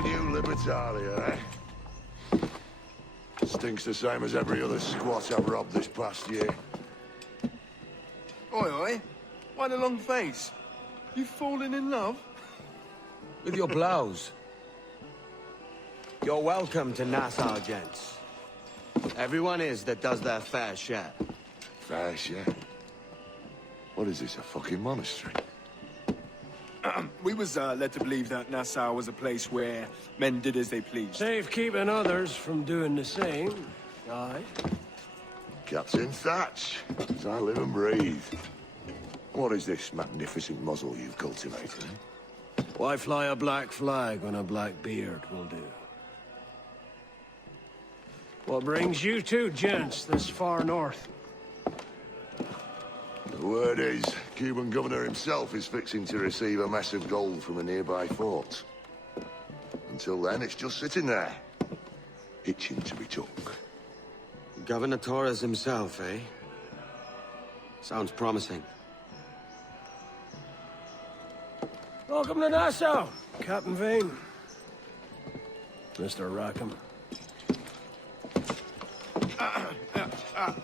the new Libertalia, eh? Stinks the same as every other squat I've robbed this past year. Oi, oi. Why the long face? You fallen in love? With your blouse. You're welcome to Nassau, gents. Everyone is that does their fair share. Fair share? What is this, a fucking monastery? We was led to believe that Nassau was a place where men did as they pleased. Safe keeping others from doing the same. Aye. Captain Thatch, as I live and breathe. What is this magnificent muzzle you've cultivated? Why fly a black flag when a black beard will do? What brings you two gents this far north? The word is, Cuban governor himself is fixing to receive a mess of gold from a nearby fort. Until then, it's just sitting there, itching to be took. Governor Torres himself, eh? Sounds promising. Welcome to Nassau, Captain Vane. Mr. Rackham.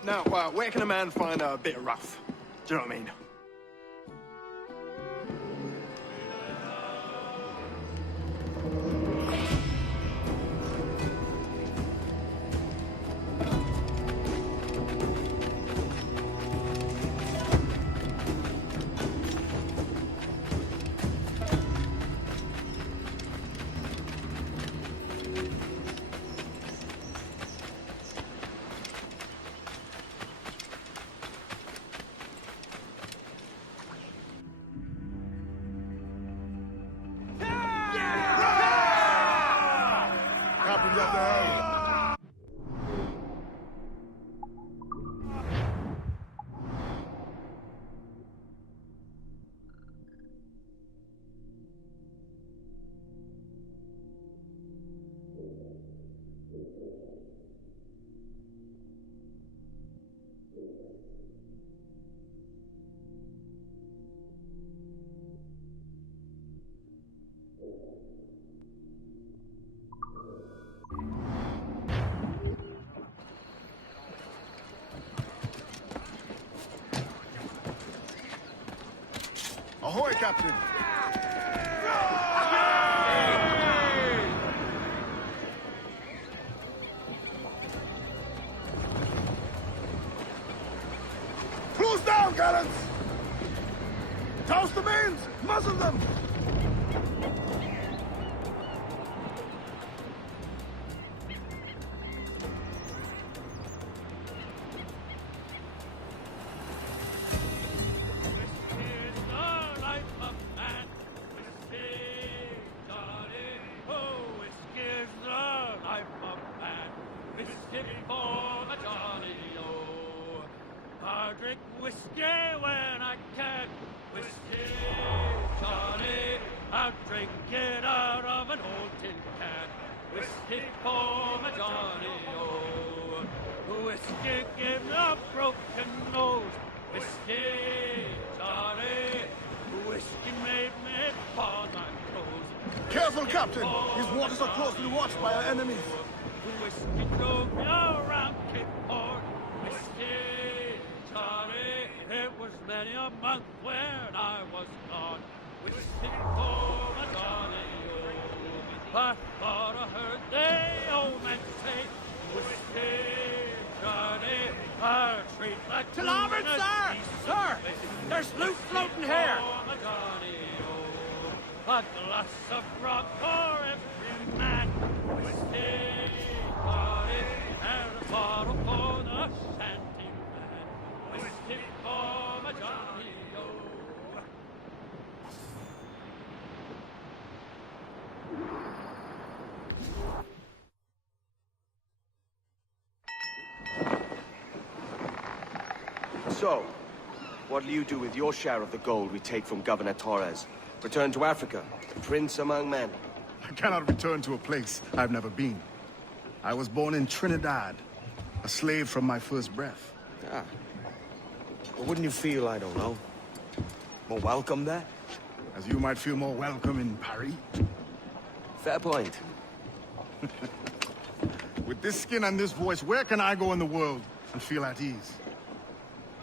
Now, where can a man find a bit of rough? Do you know what I mean? Captain's at the helm. Ahoy, Captain! Close down, gallants! Toast the mains! Muzzle them! Drink whiskey when I can. Whiskey, Johnny, I'll drink it out of an old tin can. Whiskey for my Johnny, oh. Whiskey give a broken nose. Whiskey, Johnny, whiskey made me pawn my clothes. Careful, Captain! These waters are closely watched by our enemies. Whiskey drove me around Cape Horn. Whiskey, Johnny, it was many a month when I was gone. Whiskey for my Johnny, oh. I thought I heard the old man say, Whiskey, Johnny, I'll treat like To larboard, sir! Sir! There's loot floating here! for my Johnny, oh. A glass of grog for every man. Whiskey, Johnny, and a bottle for the shanty man. Whiskey for my Johnny, oh. So, what'll you do with your share of the gold we take from Governor Torres? Return to Africa, prince among men? I cannot return to a place I've never been. I was born in Trinidad, a slave from my first breath. Ah. But wouldn't you feel, I don't know, more welcome there? As you might feel more welcome in Paris. Fair point. With this skin and this voice, where can I go in the world and feel at ease?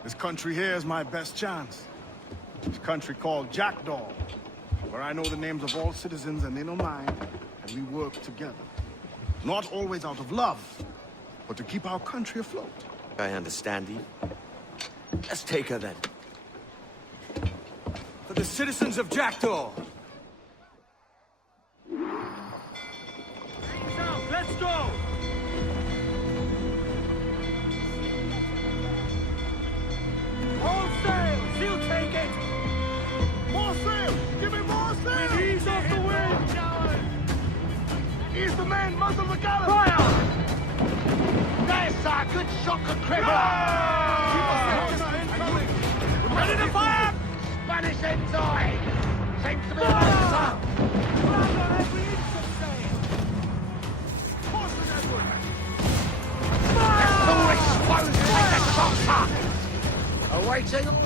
This country here is my best chance. This country called Jackdaw, where I know the names of all citizens and they know mine, and we work together. Not always out of love, but to keep our country afloat. I understand you. Let's take her then. For the citizens of Jackdaw! South, let's go! All sails! He'll take it! More sail! Give me more sail! Ease off the wind! Ease the main, muzzle the galley! Fire! There's a good shock of criminal! Ready to fire! Spanish ensign! Seems to be an officer! Land on every inch of sail! All exposed like a saucer! Awaiting... More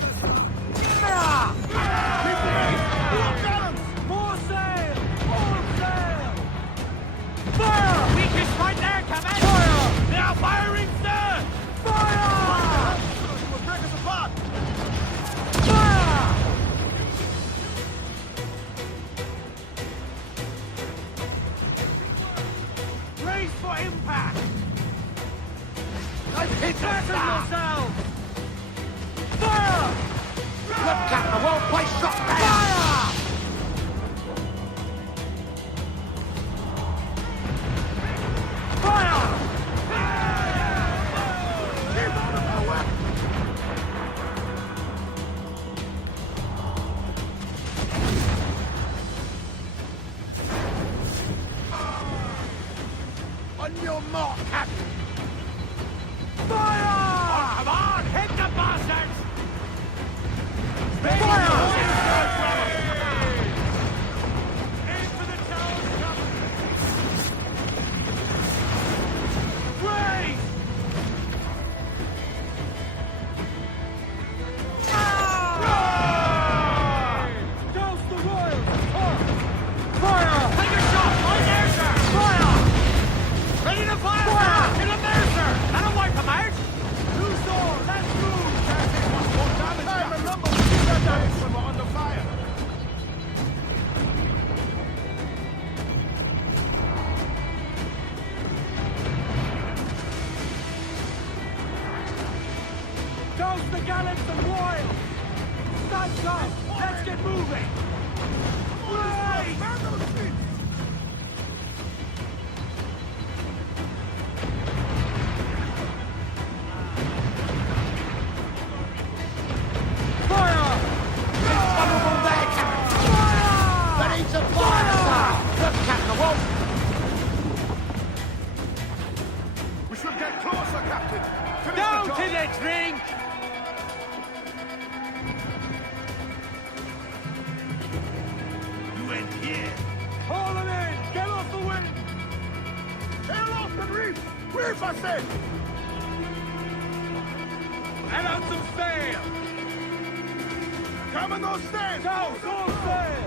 sail! More sail! Fire! Weakest right there, Captain! Fire! They are firing, sir! Fire! We'll break us apart! Fire! Brace for impact! They've hit us Fasten now! yourselves! Fire! Look at the well-placed shot there! Fire! Fire! On your mark, Captain! Fire! Come on, hit the bastards! Fire! Aim for the tower's cover! Raise! Douse the royals! Fire! Take a shot! On there, sir! Fire! Ready to fire! Fire! Get him there, sir! That'll wipe him out! Loose all! Let's move! Hey, remember, we did that damage when we're under fire. Douse the gallants and royals! Stand up! Let's get moving! Raise! Fire! Vulnerable there, Captain! Fire! Ready to fire, sir! Look, Captain, well... We should get closer, Captain. Finish Down the to job. the drink! You ain't here. Haul them in! Get off the wind! Tail off and reef! Reef, I said! Let out some sail! Come on those stairs! Douse all sail!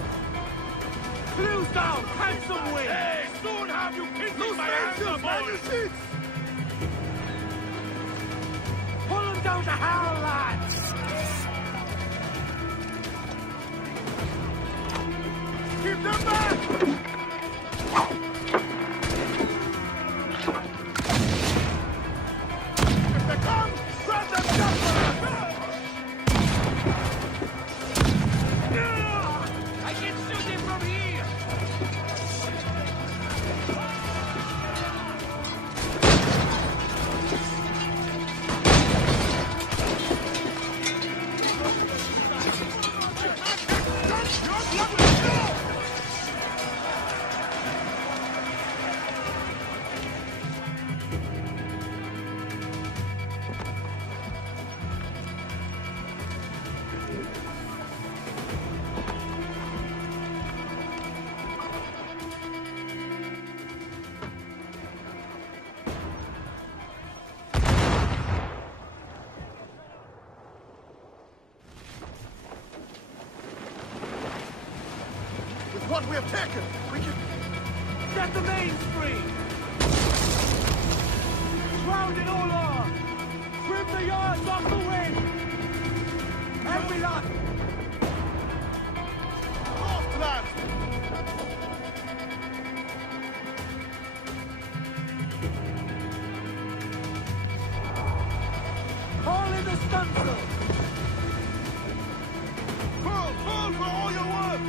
Clews down! Catch some wind! Hey, soon have you kissing my hands, boys! Pull them down to Harrow, lads! Keep them back! If they come, grab them down! I can shoot him from here! With what we have taken, we can... Set the mains free! Shroud it all on! Trim the yards off the wind! Every lot! Off, lads! All in the stunsail! Pull for all your work!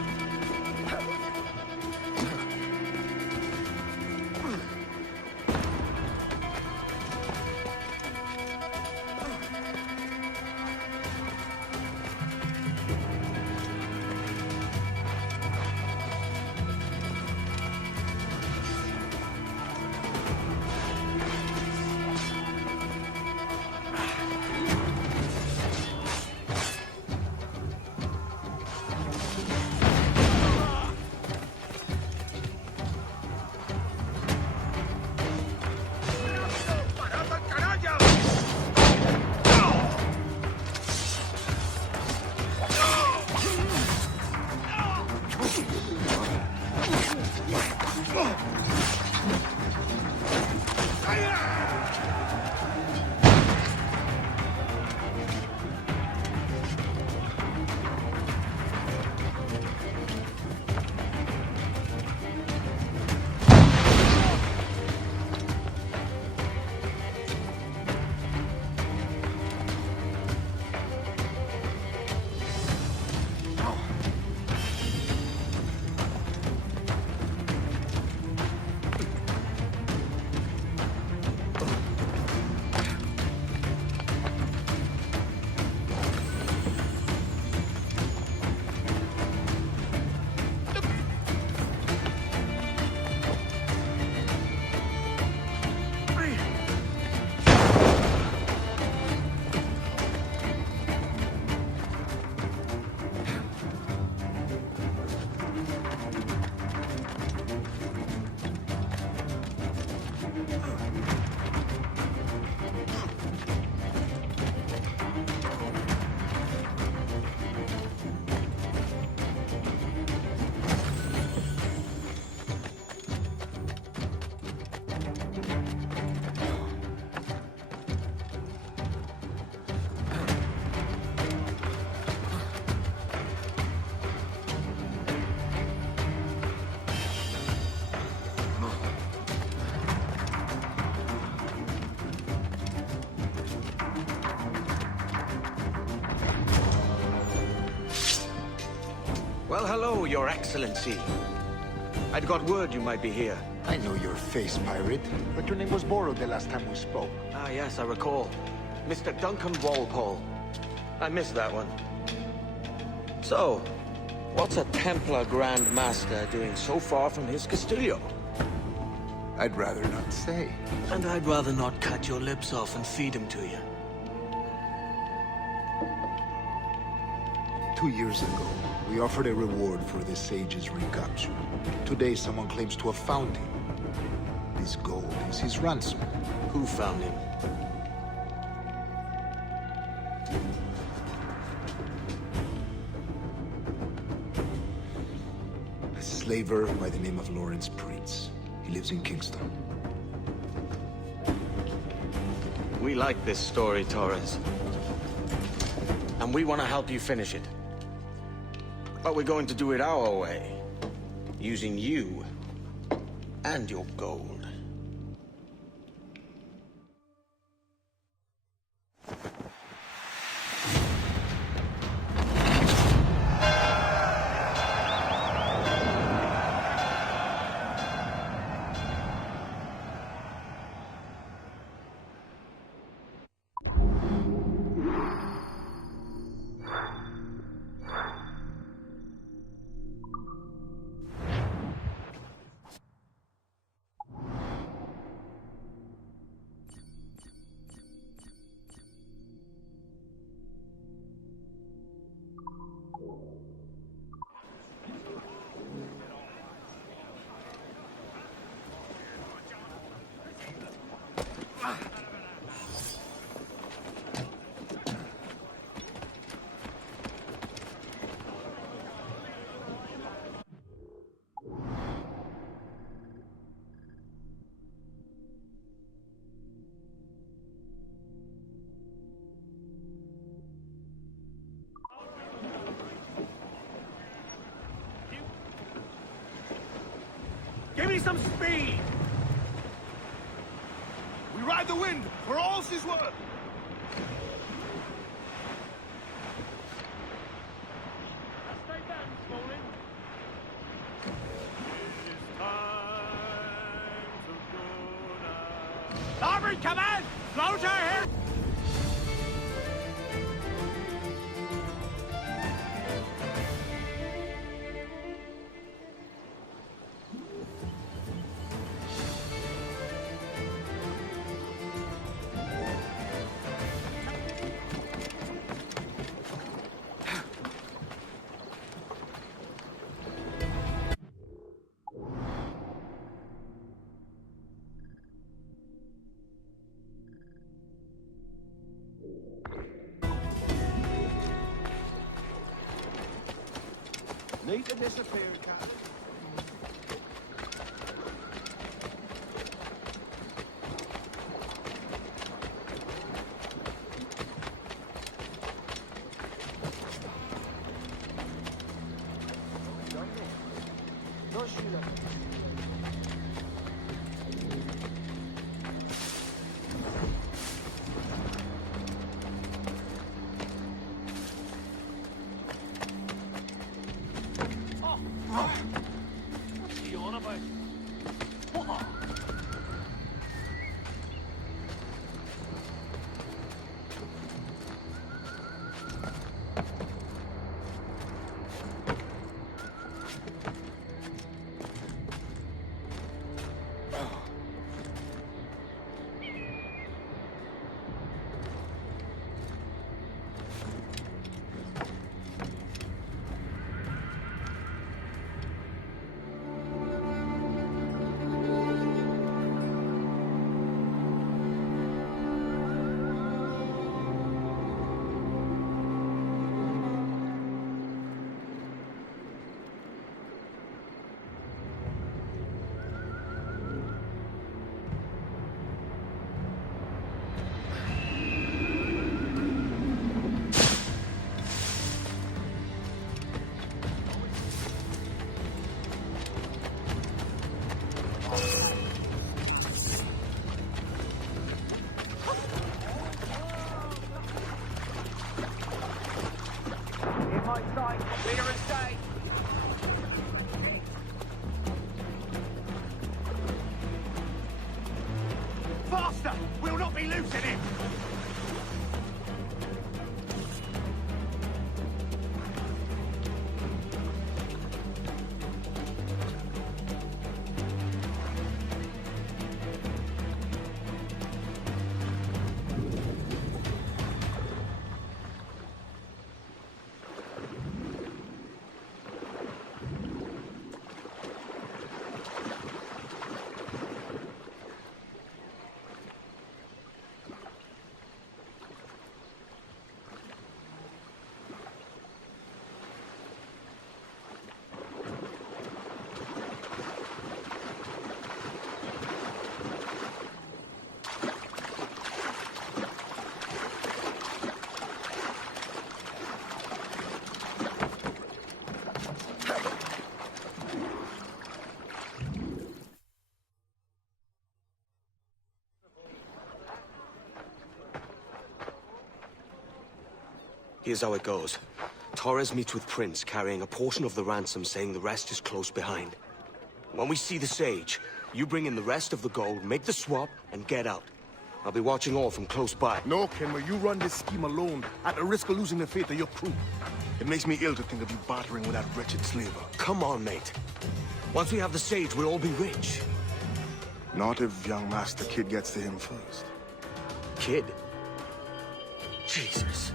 Well, hello, Your Excellency. I'd got word you might be here. I know your face, pirate, but your name was borrowed the last time we spoke. Ah, yes, I recall. Mr. Duncan Walpole. I missed that one. So, what's a Templar Grand Master doing so far from his Castillo? I'd rather not say. And I'd rather not cut your lips off and feed him to you. 2 years ago, we offered a reward for the sage's recapture. Today, someone claims to have found him. This gold is his ransom. Who found him? A slaver by the name of Lawrence Prince. He lives in Kingston. We like this story, Torres. And we want to help you finish it. But we're going to do it our way. Using you and your gold. some speed! We ride the wind, for all she's worth. Stay back, Smolin. It is time to go now. Starboard, come on! Float her here! Need to disappear, Captain. What's he on about? What? Bigger and stay. Faster! We'll not be losing him! Here's how it goes. Torres meets with Prince, carrying a portion of the ransom, saying the rest is close behind. When we see the Sage, you bring in the rest of the gold, make the swap, and get out. I'll be watching all from close by. No, Kenway, you run this scheme alone, at the risk of losing the faith of your crew. It makes me ill to think of you bartering with that wretched slaver. Come on, mate. Once we have the Sage, we'll all be rich. Not if young Master Kid gets to him first. Kid? Jesus.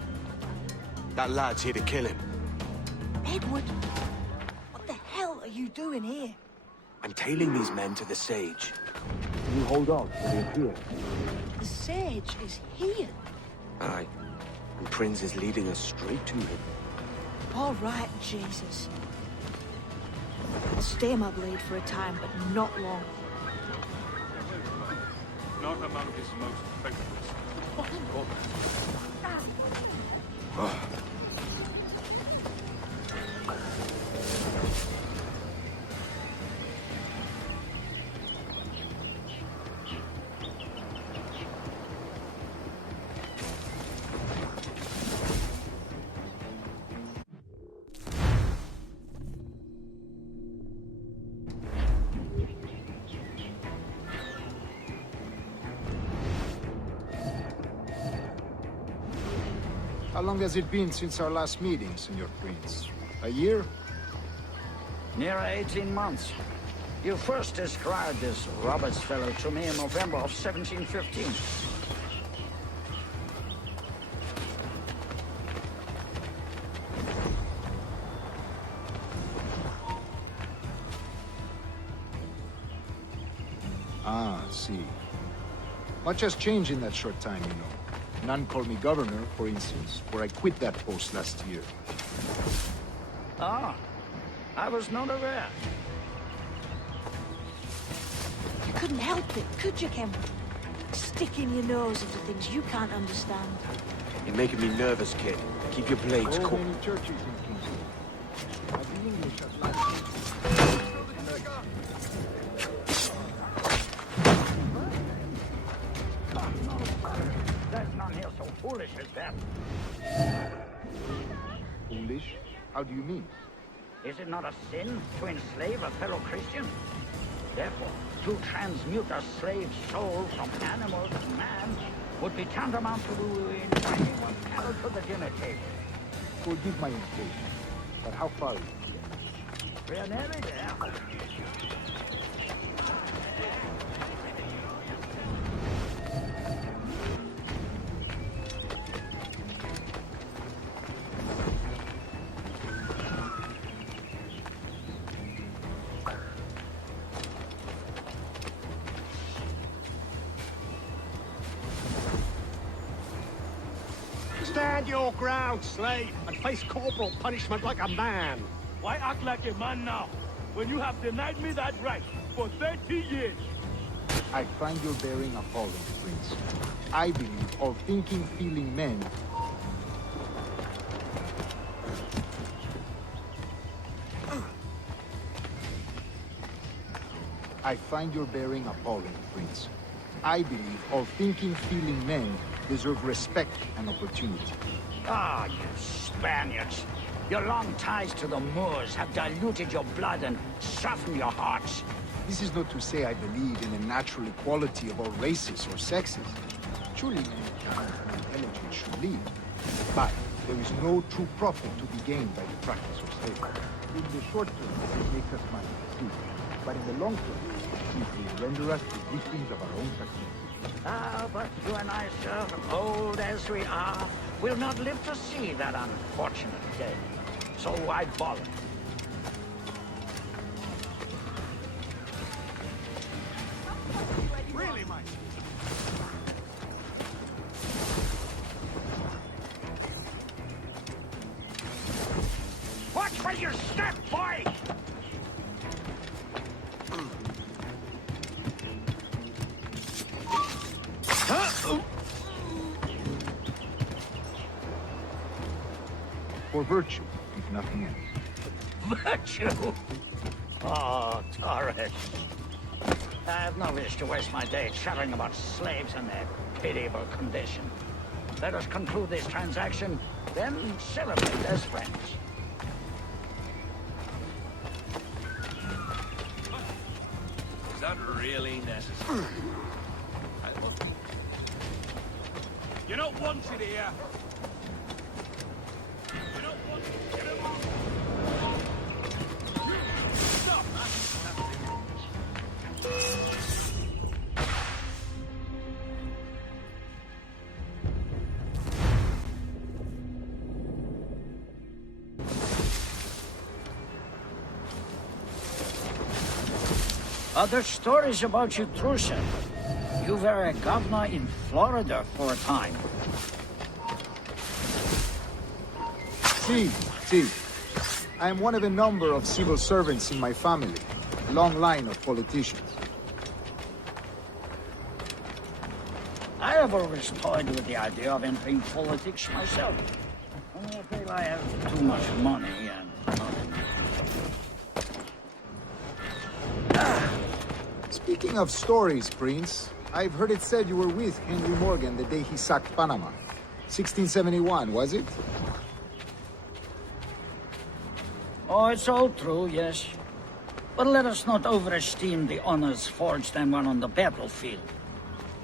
That lad's here to kill him. Edward, what the hell are you doing here? I'm tailing these men to the Sage. You hold on, we're here. The Sage is here. Aye. And Prince is leading us straight to him. All right, Jesus. I'll stay my blade for a time, but not long. Not among his most famous. Fucking God. How long has it been since our last meeting, Senor Prince? A year? Near 18 months. You first described this Roberts fellow to me in November of 1715. Ah, see. Much has changed in that short time, you know. None called me governor, for instance, where I quit that post last year. Ah, I was not aware. You couldn't help it, could you, Kemp? Sticking your nose into things you can't understand. You're making me nervous, kid. Keep your blades cool. Many churches in Kingston. But the English have lied. There's none here so foolish as that. Foolish? How do you mean? Is it not a sin to enslave a fellow Christian? Therefore, to transmute a slave soul from animal to man would be tantamount to inviting one fellow to the dinner table. Forgive my impatience, but how far is it? We are nearly there. Stand your ground, slave, and face corporal punishment like a man. Why act like a man now, when you have denied me that right for 30 years? I find your bearing appalling, Prince. I believe all thinking, feeling men... I find your bearing appalling, Prince. I believe all thinking, feeling men deserve respect and opportunity. Ah, you Spaniards. Your long ties to the Moors have diluted your blood and softened your hearts. This is not to say I believe in the natural equality of all races or sexes. Surely mankind and intelligence should live. But there is no true profit to be gained by the practice of slavery. In the short term, it makes us money, see. But in the long term, it will render us the victims of our own success. Ah, but you and I, sir, old as we are, will not live to see that unfortunate day. So I follow. Really, Mike? Watch where you step, boy! For virtue, if nothing else. Virtue? Oh, Torres. I have no wish to waste my day chattering about slaves and their pitiable condition. Let us conclude this transaction, then celebrate as friends. Is that really necessary? You're not wanted here. You're not wanted. Get him off. Stop, man. Other stories about you, Truce. You were a governor in Florida for a time. See. I am one of a number of civil servants in my family. A long line of politicians. I have always toyed with the idea of entering politics myself. I feel I have too much money and... Speaking of stories, Prince, I've heard it said you were with Henry Morgan the day he sacked Panama. 1671, was it? Oh, it's all true, yes. But let us not overesteem the honors forged and won on the battlefield.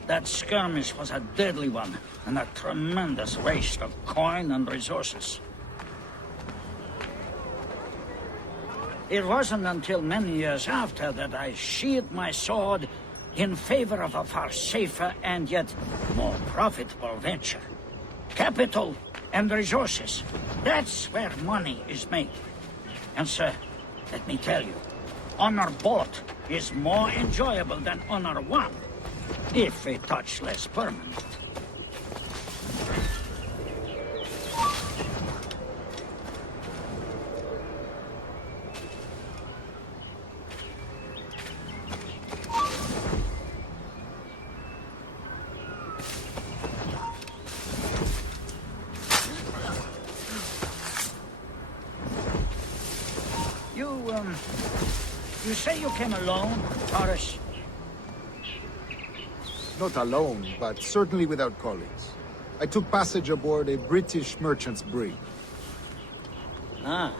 That skirmish was a deadly one, and a tremendous waste of coin and resources. It wasn't until many years after that I sheathed my sword in favor of a far safer and yet more profitable venture. Capital and resources. That's where money is made. And sir, let me tell you, honor bought is more enjoyable than honor won, if a touch less permanent. You say you came alone, Torres? Not alone, but certainly without colleagues. I took passage aboard a British merchant's brig. Ah.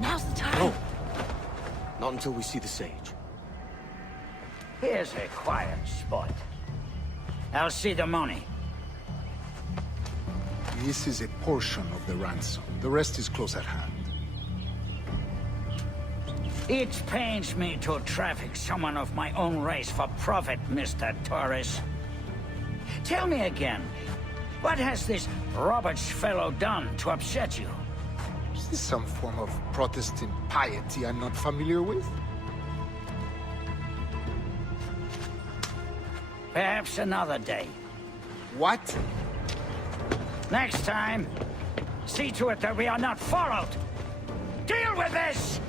Now's the time. No. Not until we see the sage. Here's a quiet spot. I'll see the money. This is a portion of the ransom. The rest is close at hand. It pains me to traffic someone of my own race for profit, Mr. Torres. Tell me again, what has this Roberts fellow done to upset you? Is this some form of Protestant piety I'm not familiar with? Perhaps another day. What? Next time, see to it that we are not followed. Deal with this!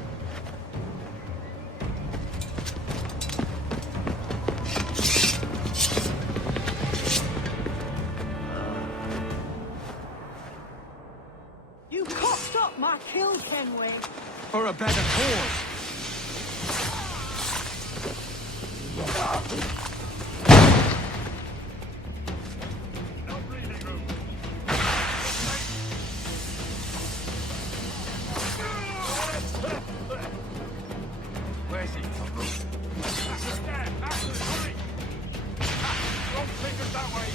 You cocked up my kill, Kenway. For a better cause. Where's he? There, after the hurry! Don't take us that way!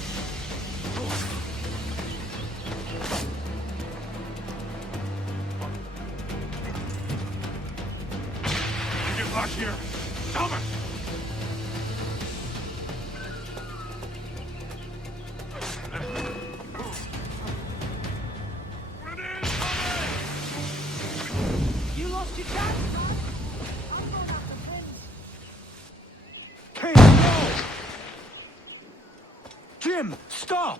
You get back here! Stop it! You lost your chance. King, no! Jim, stop!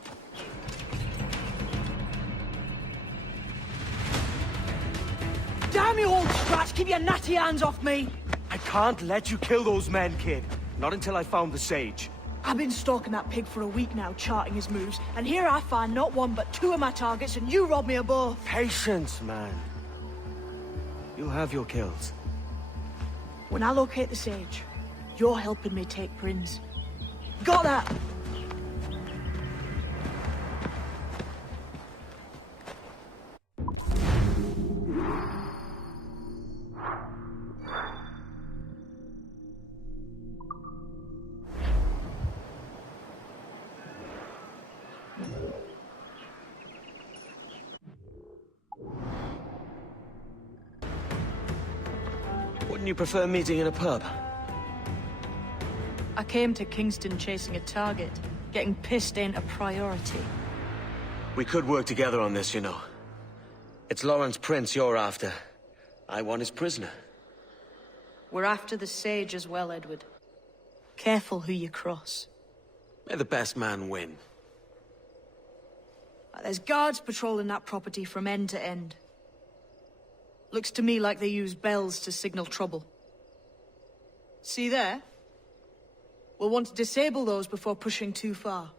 Damn you, old scratch! Keep your natty hands off me! I can't let you kill those men, kid. Not until I found the sage. I've been stalking that pig for a week now, charting his moves, and here I find not one but two of my targets, and you rob me of both. Patience, man. You'll have your kills. When I locate the sage, you're helping me take Prince. Got that? Wouldn't you prefer meeting in a pub? I came to Kingston chasing a target. Getting pissed ain't a priority. We could work together on this, you know. It's Lawrence Prince you're after. I want his prisoner. We're after the sage as well, Edward. Careful who you cross. May the best man win. There's guards patrolling that property from end to end. Looks to me like they use bells to signal trouble. See there? We'll want to disable those before pushing too far.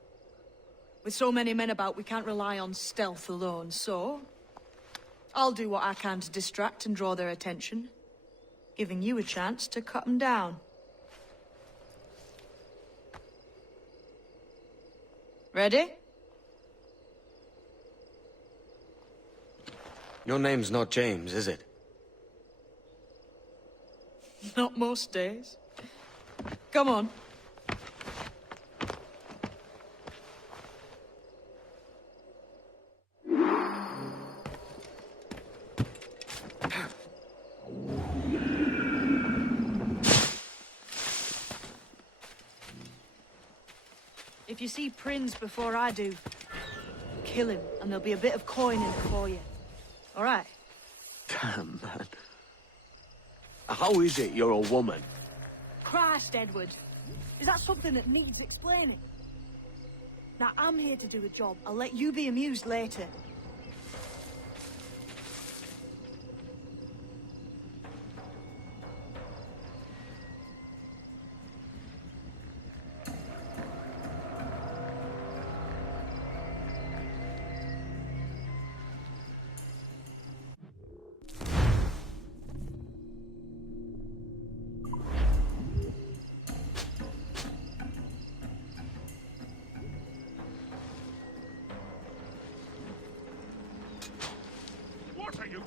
With so many men about, we can't rely on stealth alone, so... I'll do what I can to distract and draw their attention, giving you a chance to cut them down. Ready? Your name's not James, is it? Not most days. Come on. If you see Prince before I do, kill him, and there'll be a bit of coin in it for you. All right? Damn, man. How is it you're a woman? Christ, Edward. Is that something that needs explaining? Now, I'm here to do a job. I'll let you be amused later. What are you?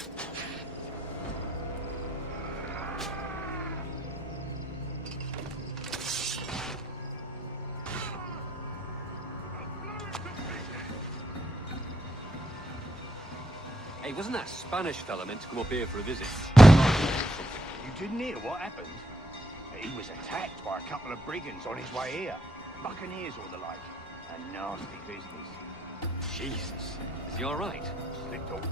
Hey, wasn't that Spanish fella meant to come up here for a visit? You didn't hear what happened? He was attacked by a couple of brigands on his way here. Buccaneers or the like. A nasty business. Jesus. Is he all right? Slipped off.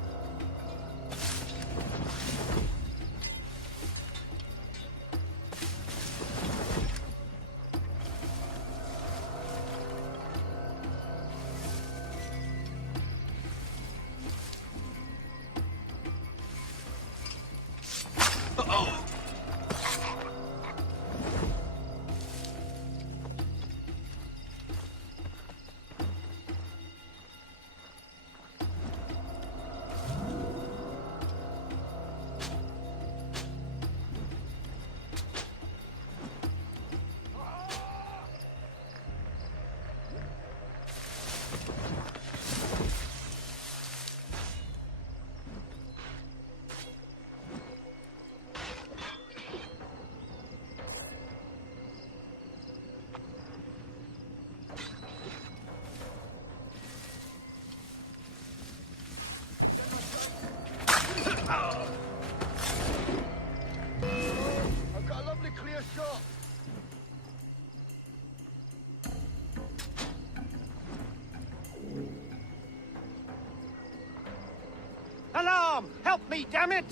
I've got a lovely clear shot. Alarm! Help me, damn it!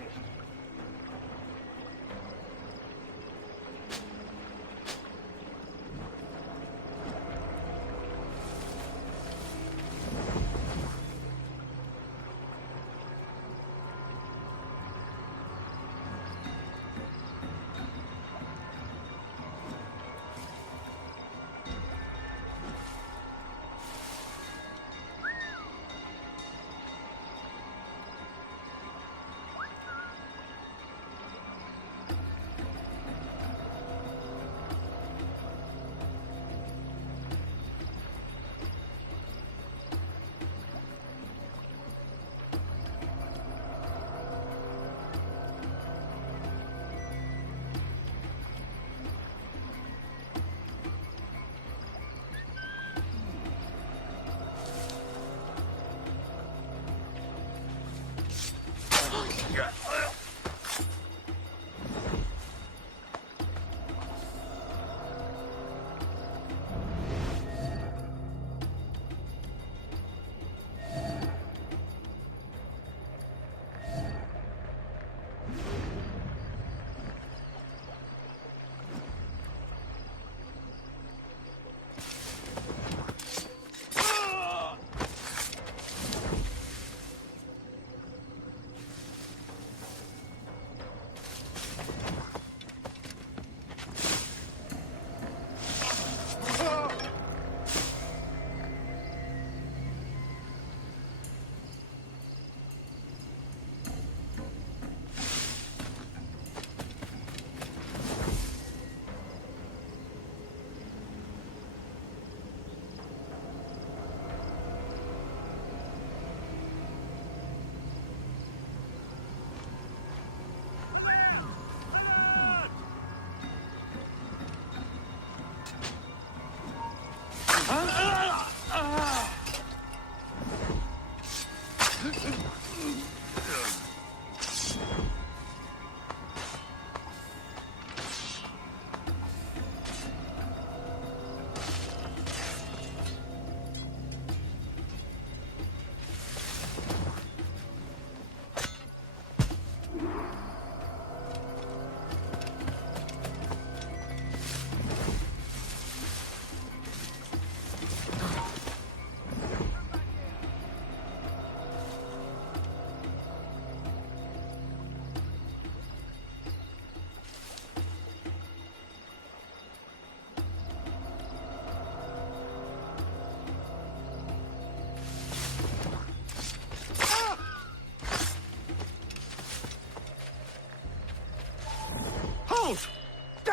vanished.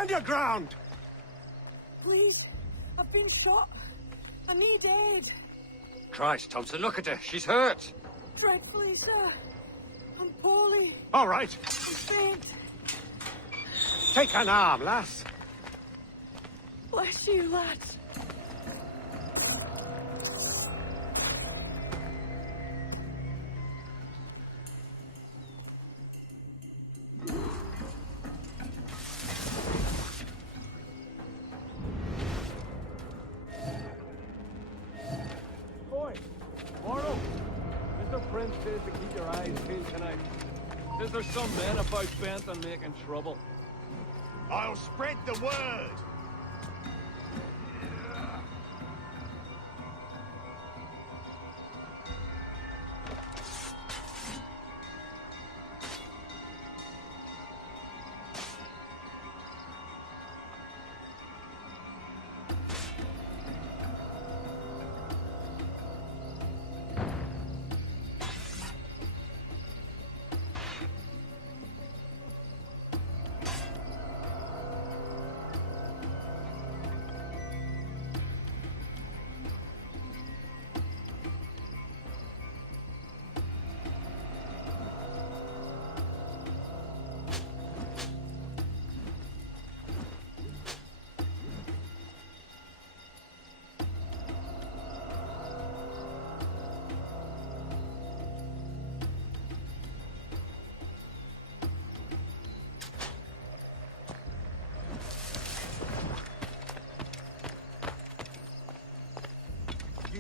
Stand your ground! Please, I've been shot. I need aid. Christ, Thompson, look at her. She's hurt. Dreadfully, sir. I'm poorly. All right. I'm faint. Take an arm, lass. Bless you, lads. Says to keep your eyes peeled tonight. Says there's some men about bent on making trouble. I'll spread the word.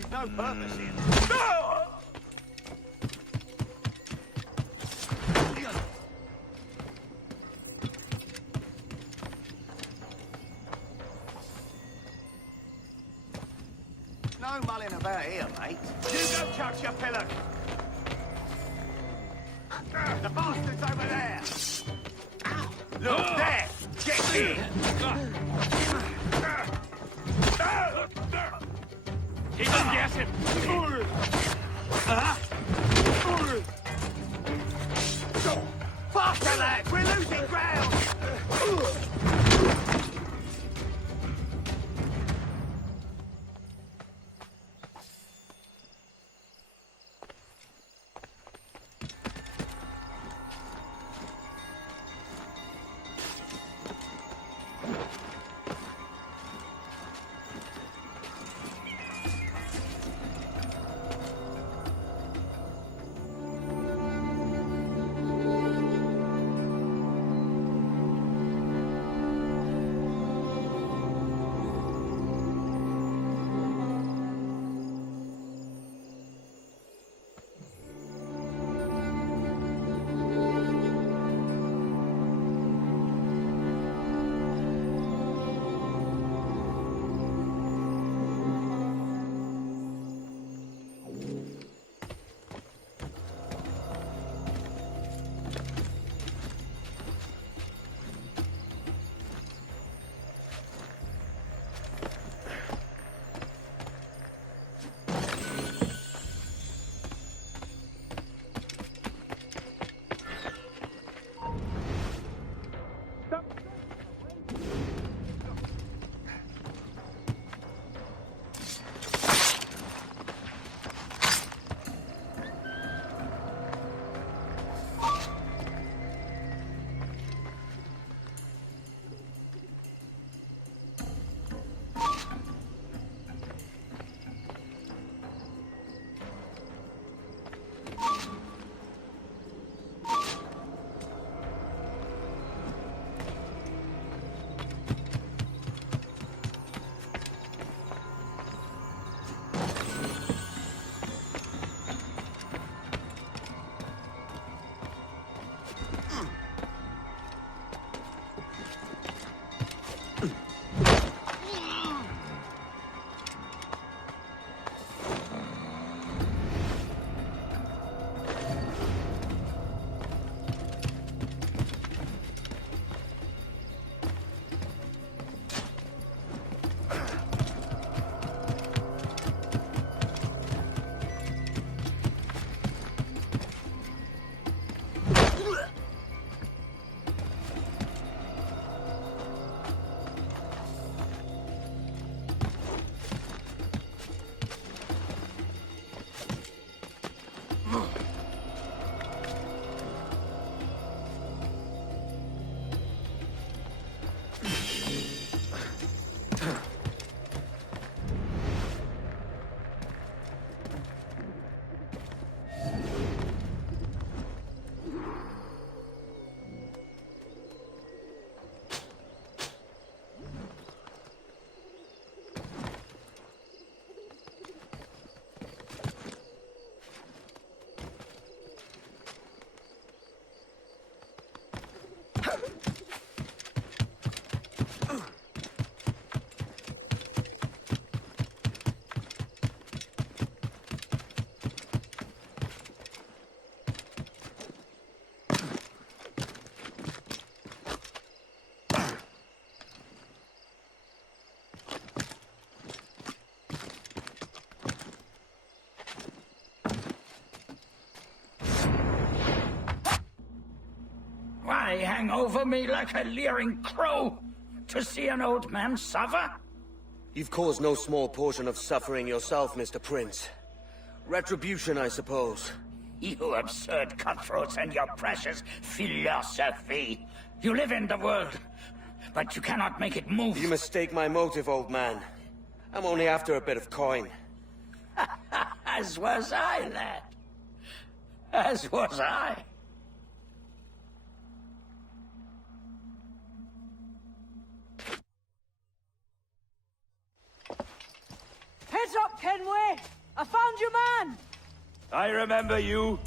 No purpose in. no mulling about here, mate. You go chuck your pillow. The bastard's over there. Look, there. Get in. Keep on guessing. Faster, lads. We're losing ground. Why hang over me like a leering crow? To see an old man suffer? You've caused no small portion of suffering yourself, Mr. Prince. Retribution, I suppose. You absurd cutthroats and your precious philosophy. You live in the world, but you cannot make it move. You mistake my motive, old man. I'm only after a bit of coin. As was I, lad. As was I. Heads up, Kenway! I found your man! I remember you.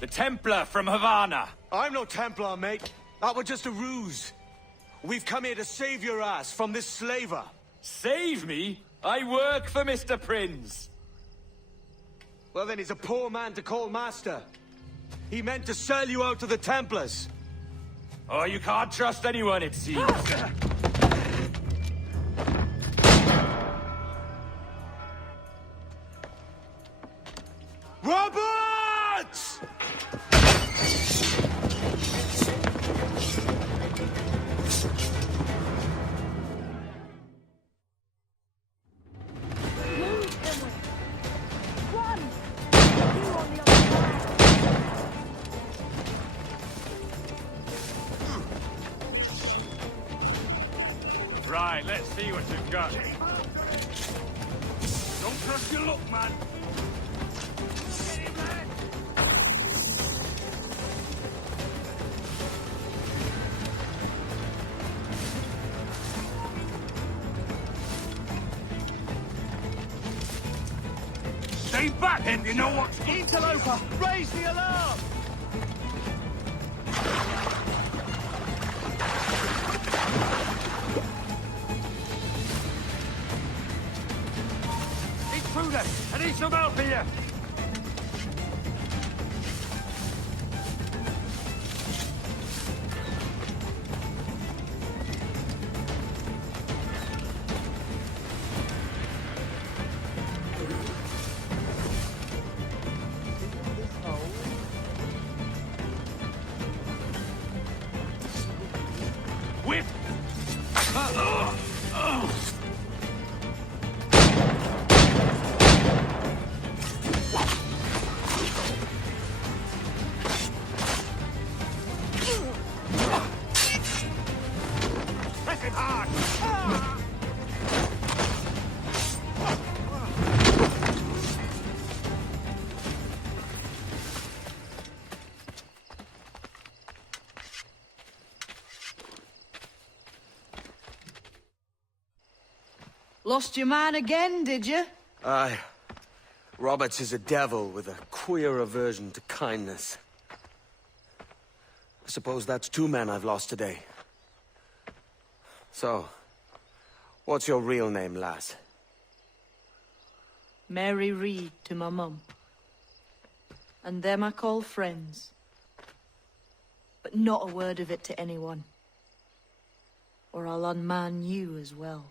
The Templar from Havana. I'm no Templar, mate. That was just a ruse. We've come here to save your ass from this slaver. Save me? I work for Mr. Prince. Well, then he's a poor man to call master. He meant to sell you out to the Templars. Oh, you can't trust anyone, it seems. Roberts! Right, let's see what you've got. Don't trust your luck, man. Stay back if you know what's... Interloper, raise the alarm! Intruder! I need some help here! Whip! Press it hard! Lost your man again, did you? Aye. Roberts is a devil with a queer aversion to kindness. I suppose that's 2 men I've lost today. So, what's your real name, lass? Mary Reed to my mum. And them I call friends. But not a word of it to anyone. Or I'll unman you as well.